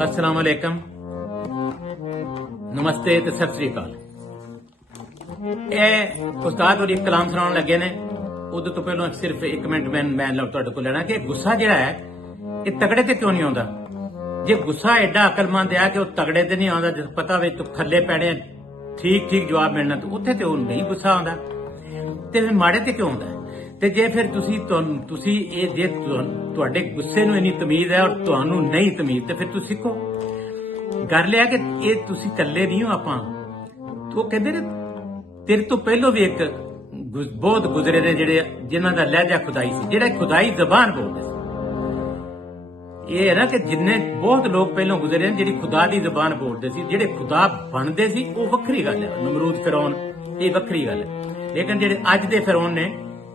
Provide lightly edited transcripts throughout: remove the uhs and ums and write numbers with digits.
अस्सलाम वालेकुम, नमस्ते ते सत श्री अकाल। उस्ताद और कलाम सुनाने लगे ने उदों तो पहलों सिर्फ एक मिनट मैं तुहाडे कोल लेना कि गुस्सा जिहड़ा है ये तगड़े ते क्यों नहीं आउंदा। जे गुस्सा एडा अकलमंद है कि वह तगड़े ते नहीं आउंदा, जिस पता वे तो खल्ले पैणे ठीक ठीक जवाब मिलना, तो उत्थे ते नहीं गुस्सा आउंदा ते फिर माड़े ते क्यों आउंदा। ते जे फिर तुसी जे तुहाडे गुस्से नूं इन्नी तमीज है और तुहानूं नहीं तमीज, ते फिर तुसी सीखो। गल है कि ये तुसी कल्ले नहीं हो, आपां तो कहंदे ने तेरे तो पहलों भी एक बहुत गुजरे ने जिहड़े जिन्हां दा लहजा खुदाई सी, जिहड़ा खुदाई जबान बोलदे सी। ये है ना कि जिन्ने बहुत लोग पहलों गुजरे ने जिहड़ी खुदा दी जबान बोलदे सी, जिहड़े खुदा बनदे सी, वो वक्खरी गल है। नमरूद फिरौन ये वक्खरी गल है, लेकिन जिहड़े अज दे फिरौन ने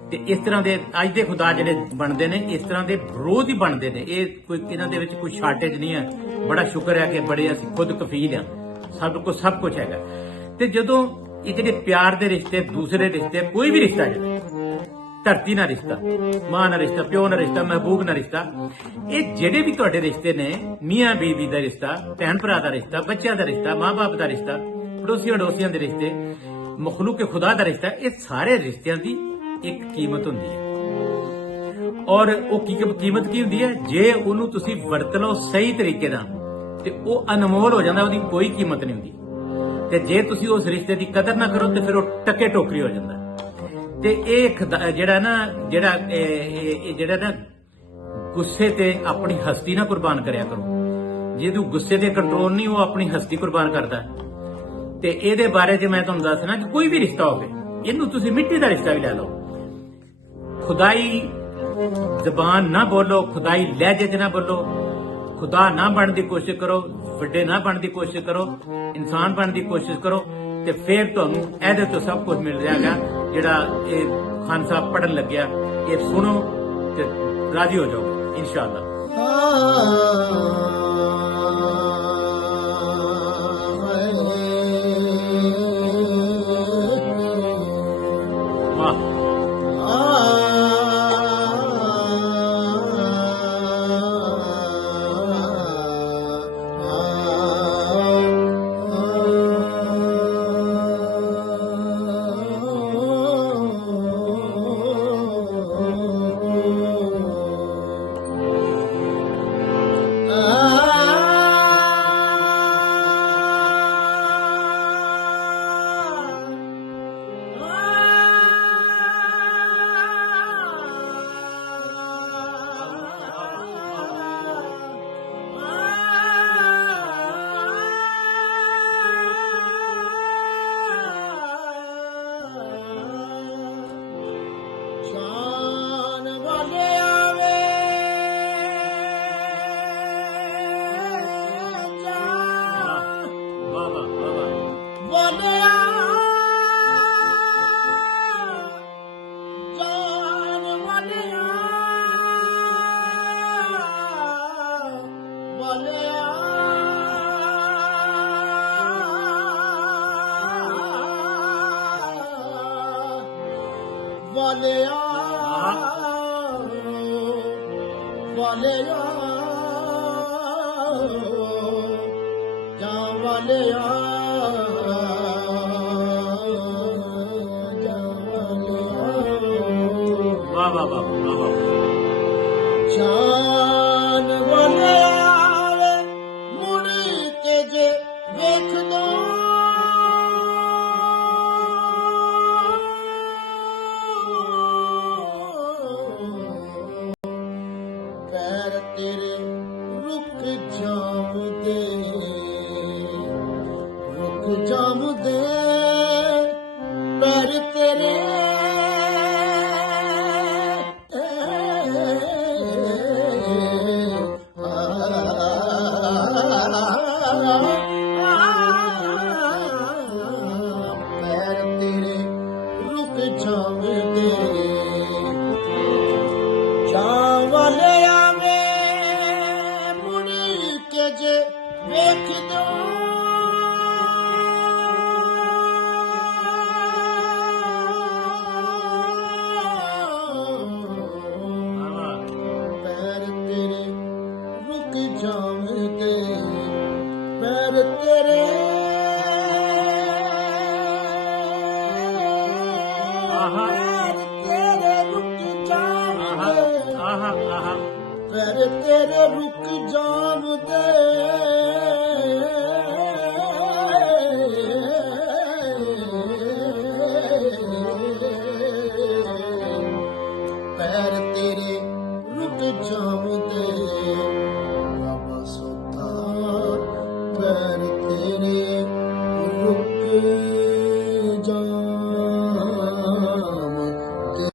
ते इस तरह दे अज दे खुदा जिहड़े बनदे ने, इस तरह दे रोज ही बनदे ने। ये कोई इन्हां दे विच कोई शार्टेज नहीं है। बड़ा शुक्र है कि बड़े असीं खुद कफील हैं, सब कुछ हैगा। ते जदों ये जिहड़े प्यार दे रिश्ते, दूसरे रिश्ते, कोई भी रिश्ता जिहड़ा धरती ना रिश्ता, मां ना रिश्ता, प्यो ना रिश्ता, महबूब ना रिश्ता, ये जिहड़े भी तुहाडे रिश्ते ने, मियां बीवी दा रिश्ता, भैन भरा दा रिश्ता, बच्चों दा रिश्ता, मां बाप दा रिश्ता, पड़ोसियों अड़ोसियों दे रिश्ते, मखलूक खुदा दा रिश्ता, ये सारे रिश्तियां दी एक कीमत हुंदी है। और वो कीमत की हुंदी है, जे उहनूं तुसीं वरत लो सही तरीके नाल ते वो अनमोल हो जांदा, ओहदी कोई कीमत नहीं हुंदी। ते जे तुसीं उस रिश्ते की कदर ना करो तो फिर वो टके टोकरी हो जांदा। ते जिहड़ा ना गुस्से ते अपनी हस्ती ना कुर्बान करया करो। जे तू गुस्से ते कंट्रोल नहीं, वो अपनी हस्ती कुर्बान करदा। ते इहदे बारे च मैं तुहानूं दसना कि कोई भी रिश्ता होवे, इहनूं तुसीं मिट्टी दा रिश्ता भी लै लो, खुदाई जबान ना बोलो, खुदाई लहजे च ना बोलो, खुदा ना बनने की कोशिश करो, वड्डे ना बनने की कोशिश करो, इंसान बनने की कोशिश करो, ते फिर तुहानूं इहदे तो सब कुछ मिल जाएगा। जिहड़ा ये खान साहब पढ़न लग्या, ये सुनो ते राजी हो जाओगे इंशाअल्लाह। जान वाले आवे मुड़ के जे वेख दो, पैर तेरे रुक जामदे पैर तेरे वेख दो, पैर तेरे रुक जामदे। ਤੇਰੇ ਆਹਾ। ਪੈਰ ਤੇਰੇ ਰੁਕ ਜਾਣਦੇ ਆਹਾ ਆਹਾ ਪੈਰ ਤੇਰੇ ਰੁਕ ਜਾਣਦੇ